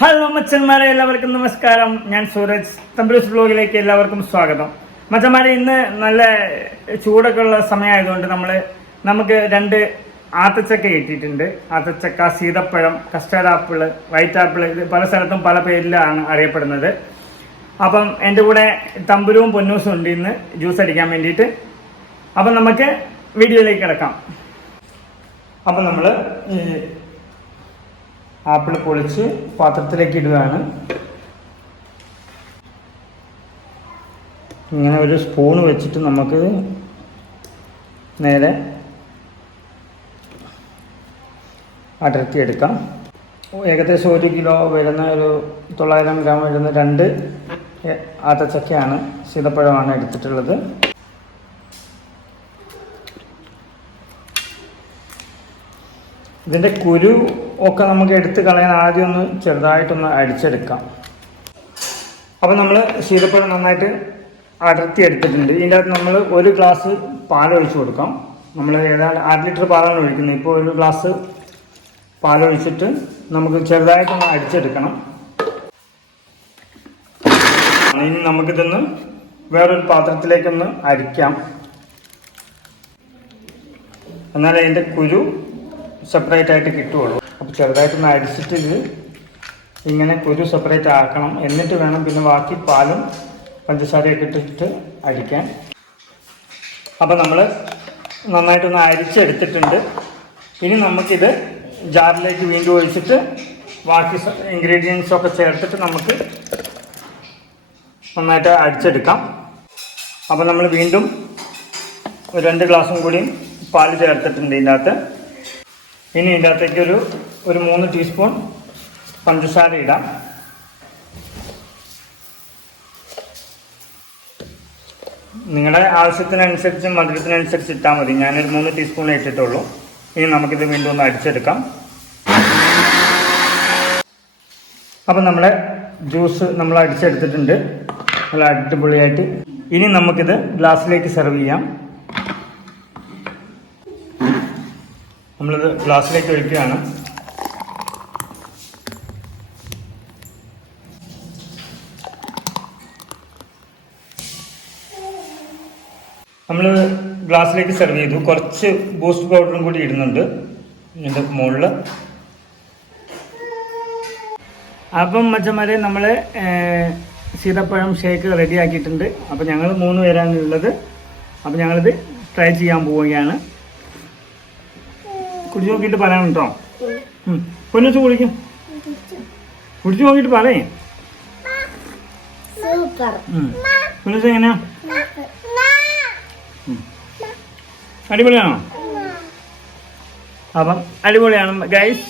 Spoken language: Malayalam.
മച്ചന്മാരെ എല്ലാവർക്കും നമസ്കാരം. ഞാൻ സൂരജ്. തമ്പ്രൂസ് ബ്ലോഗിലേക്ക് എല്ലാവർക്കും സ്വാഗതം. മച്ചന്മാരെ ഇന്ന് നല്ല ചൂടൊക്കെ ഉള്ള സമയമായതുകൊണ്ട് നമ്മൾ നമുക്ക് രണ്ട് ആത്തച്ചക്ക കിട്ടിയിട്ടുണ്ട്. ആത്തച്ചക്ക സീതപ്പഴം കസ്റ്റർഡ് ആപ്പിൾ വൈറ്റ് ആപ്പിൾ ഇത് പല സ്ഥലത്തും പല പേരിലാണ് അറിയപ്പെടുന്നത്. അപ്പം എന്റെ കൂടെ തമ്പുരവും പൊന്നൂസും ഉണ്ട് ഇന്ന്. ജ്യൂസ് അടിക്കാൻ വേണ്ടിയിട്ട്. അപ്പം നമുക്ക് വീഡിയോയിലേക്ക് കിടക്കാം. അപ്പം നമ്മൾ ആപ്പിൾ പൊളിച്ച് പാത്രത്തിലേക്ക് ഇടുകയാണ്. ഇങ്ങനെ ഒരു സ്പൂൺ വെച്ചിട്ട് നമുക്ക് നേരെ അടർത്തിയെടുക്കാം ഏകദേശം ഒരു കിലോ വരുന്ന ഒരു തൊള്ളായിരം ഗ്രാം വരുന്ന രണ്ട് ആത്തച്ചക്കയാണ് സീതപ്പഴമാണ് എടുത്തിട്ടുള്ളത്. ഇതിന്റെ കുരു ഒക്കെ നമുക്ക് എടുത്ത് കളയാൻ ആദ്യം ഒന്ന് ചെറുതായിട്ടൊന്ന് അടിച്ചെടുക്കാം. അപ്പോൾ നമ്മൾ ശീലപ്പഴം നന്നായിട്ട് അടർത്തി എടുത്തിട്ടുണ്ട്. ഇതിന്റെ അകത്ത് നമ്മൾ ഒരു ഗ്ലാസ് പാലൊഴിച്ച് കൊടുക്കാം. നമ്മൾ ഏതാണ്ട് അര ലിറ്റർ പാലാണ് ഒഴിക്കുന്നത്. ഇപ്പോൾ ഒരു ഗ്ലാസ് പാലൊഴിച്ചിട്ട് നമുക്ക് ചെറുതായിട്ടൊന്ന് അടിച്ചെടുക്കണം. ഇനി നമുക്കിതൊന്ന് വേറൊരു പാത്രത്തിലേക്കൊന്ന് അരിക്കാം. എന്നാൽ അതിന്റെ കുരു സെപ്പറേറ്റ് ആയിട്ട് കിട്ടുകയുള്ളൂ അപ്പോൾ ചെറുതായിട്ടൊന്ന് അടിച്ചിട്ട് ഇത് ഇങ്ങനെ കുരു സെപ്പറേറ്റ് ആക്കണം. എന്നിട്ട് വേണം പിന്നെ ബാക്കി പാലും പഞ്ചസാരയൊക്കെ ഇട്ടിട്ട് അടിക്കാൻ. അപ്പോൾ നമ്മൾ നന്നായിട്ടൊന്ന് അരിച്ചെടുത്തിട്ടുണ്ട്. ഇനി നമുക്കിത് ജാറിലേക്ക് വീണ്ടും ഒഴിച്ചിട്ട് ബാക്കി ഇൻഗ്രീഡിയൻസ് ഒക്കെ ചേർത്തിട്ട് നമുക്ക് നന്നായിട്ട് അടിച്ചെടുക്കാം. അപ്പോൾ നമ്മൾ വീണ്ടും രണ്ട് ഗ്ലാസും കൂടിയും പാൽ ചേർത്തിട്ടുണ്ട് ഇതിന്റെ അകത്ത് ഇനി ഇതിന്റെ അകത്തേക്ക് ഒരു ഒരു മൂന്ന് ടീസ്പൂൺ പഞ്ചസാര ഇടാം. നിങ്ങളുടെ ആവശ്യത്തിനനുസരിച്ച് മധുരത്തിനനുസരിച്ച് ഇട്ടാൽ മതി. ഞാനൊരു മൂന്ന് ടീസ്പൂൺ ഇട്ടിട്ടുള്ളൂ. ഇനി നമുക്കിത് വീണ്ടും ഒന്ന് അടിച്ചെടുക്കാം. അപ്പം നമ്മളെ ജ്യൂസ് നമ്മൾ അടിച്ചെടുത്തിട്ടുണ്ട് നല്ല അടിപൊളിയായിട്ട്. ഇനി നമുക്കിത് ഗ്ലാസ്സിലേക്ക് സെർവ് ചെയ്യാം. നമ്മളിത് ഗ്ലാസ്സിലേക്ക് ഒഴിക്കുകയാണ്. നമ്മൾ ഗ്ലാസ്സിലേക്ക് സെർവ് ചെയ്തു. കുറച്ച് ബൂസ്റ്റ് പൗഡറും കൂടി ഇടുന്നുണ്ട് ഇതിന്റെ മുകളിൽ അപ്പം മച്ചന്മാരെ നമ്മൾ സീതപ്പഴം ഷേക്ക് റെഡി ആക്കിയിട്ടുണ്ട് അപ്പം ഞങ്ങൾ മൂന്ന് പേരാണുള്ളത് അപ്പം ഞങ്ങളിത് ട്രൈ ചെയ്യാൻ പോവുകയാണ്. കുടിച്ചു നോക്കിയിട്ട് പറയണം കേട്ടോ പൊന്നിച്ച് കുടിക്കും. കുടിച്ചു? നോക്കിയിട്ട് പറയേ. പൊന്നിച്ച് എങ്ങനെയാ. അടിപൊളിയാണോ? അപ്പം അടിപൊളിയാണ്. ഗൈസ്